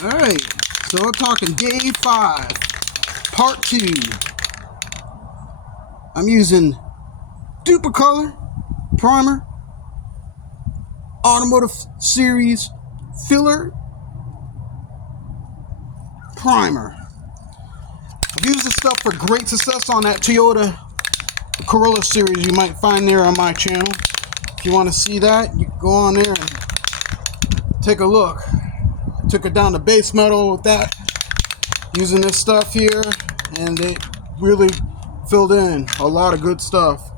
Alright, so we're talking day 5, part 2. I'm using Duplicolor primer, automotive series filler primer. I've used this stuff for great success on that Toyota Corolla series you might find there on my channel. If you want to see that, you can go on there and take a look. Took it down to base metal with that, using this stuff here, and it really filled in a lot of good stuff.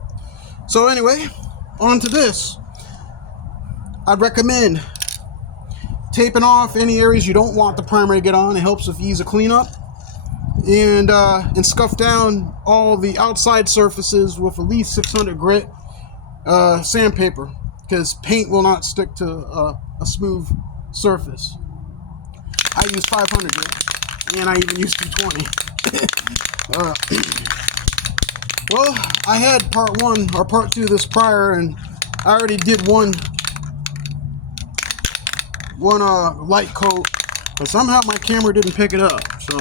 So anyway, on to this. I'd recommend taping off any areas you don't want the primer to get on. It helps with ease of cleanup, and scuff down all the outside surfaces with at least 600 grit sandpaper, because paint will not stick to a smooth surface. I use 500 grit, and I even use 220. Well, I had part 1 or part 2 of this prior, and I already did one light coat, but somehow my camera didn't pick it up. So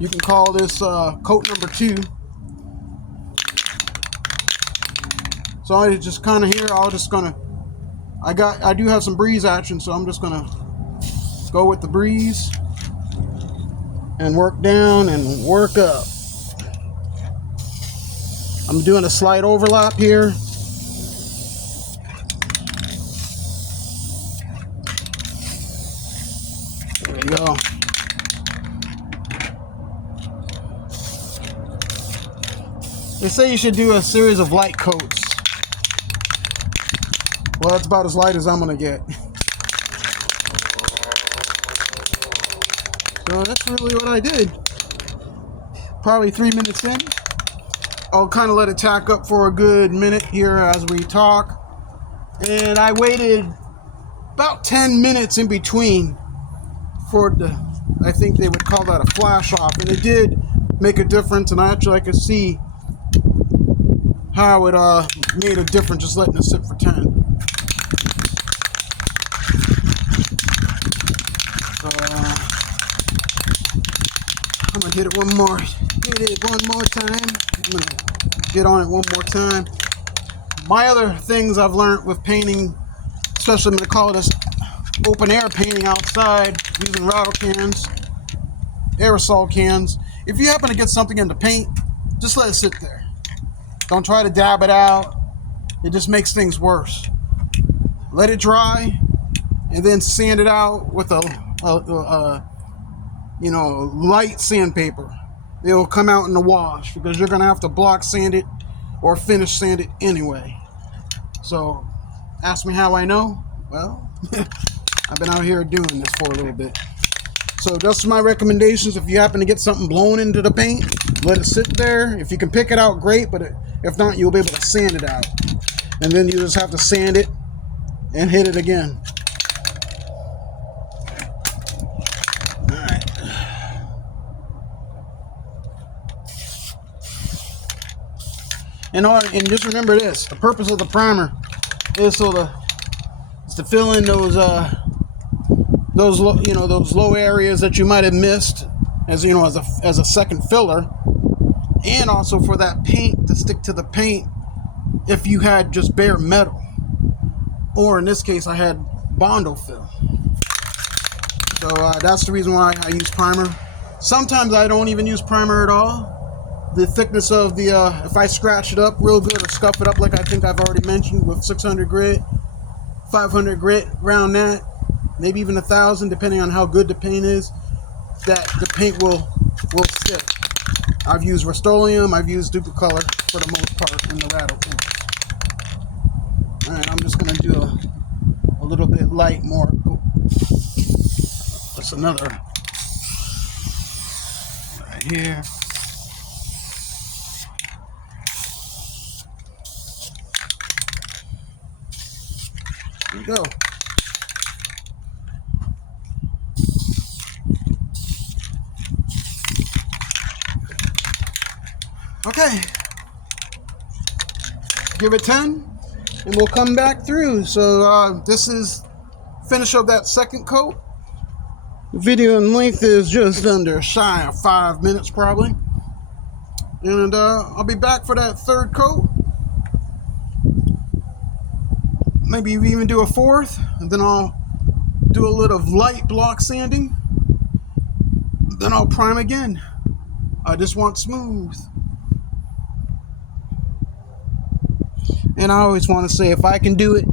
you can call this coat number 2. So I just kind of here, I do have some breeze action, so I'm just gonna go with the breeze and work down and work up. I'm doing a slight overlap here. There we go. They say you should do a series of light coats. Well, that's about as light as I'm gonna get. So that's really what I did. Probably 3 minutes in. I'll kind of let it tack up for a good minute here as we talk. And I waited about 10 minutes in between for I think they would call that a flash off. And it did make a difference, and I could see how it made a difference just letting it sit for 10. So, I'm gonna hit it one more time. I'm gonna get on it one more time. My other things I've learned with painting, especially I'm gonna call this open air painting outside using rattle cans, aerosol cans. If you happen to get something into paint, just let it sit there. Don't try to dab it out. It just makes things worse. Let it dry, and then sand it out with a light sandpaper. It'll come out in the wash, because you're gonna have to block sand it or finish sand it anyway. So ask me how I know. Well, I've been out here doing this for a little bit. So just my recommendations: if you happen to get something blown into the paint, let it sit there. If you can pick it out, great, but if not, you'll be able to sand it out, and then you just have to sand it and hit it again. And just remember this: the purpose of the primer is to fill in those low areas that you might have missed, as a second filler, and also for that paint to stick to the paint if you had just bare metal, or in this case I had Bondo fill. So that's the reason why I use primer. Sometimes I don't even use primer at all. The thickness of the, if I scratch it up real good or scuff it up like I think I've already mentioned with 600 grit, 500 grit, around that, maybe even 1,000, depending on how good the paint is, that the paint will stick. I've used Rust-Oleum, I've used Duplicolor for the most part in the rattle can. Alright, I'm just going to do a little bit light more. Oh, that's another right here. There we go. Okay. Give it 10, and we'll come back through. So this is finish of that second coat. The video in length is just under shy of 5 minutes probably. And I'll be back for that third coat. Maybe even do a fourth, and then I'll do a little light block sanding. Then I'll prime again. I just want smooth. And I always want to say, if I can do it,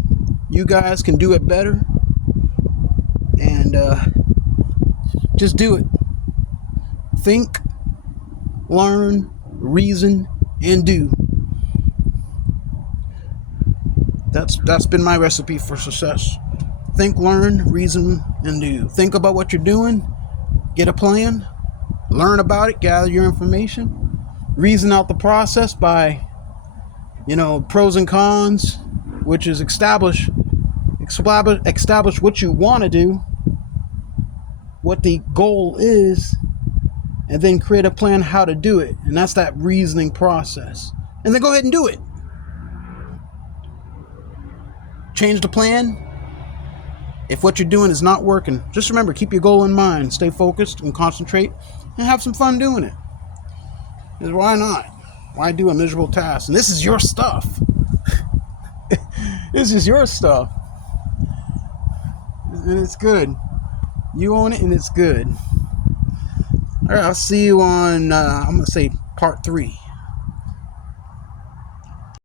you guys can do it better. And just do it. Think, learn, reason, and do. That's been my recipe for success. Think, learn, reason, and do. Think about what you're doing. Get a plan. Learn about it. Gather your information. Reason out the process by, pros and cons, which is establish what you want to do, what the goal is, and then create a plan how to do it. And that's that reasoning process. And then go ahead and do it. Change the plan. If what you're doing is not working, just remember, keep your goal in mind. Stay focused and concentrate and have some fun doing it. Because why not? Why do a miserable task? And this is your stuff. This is your stuff. And it's good. You own it and it's good. All right, I'll see you on, I'm going to say part 3.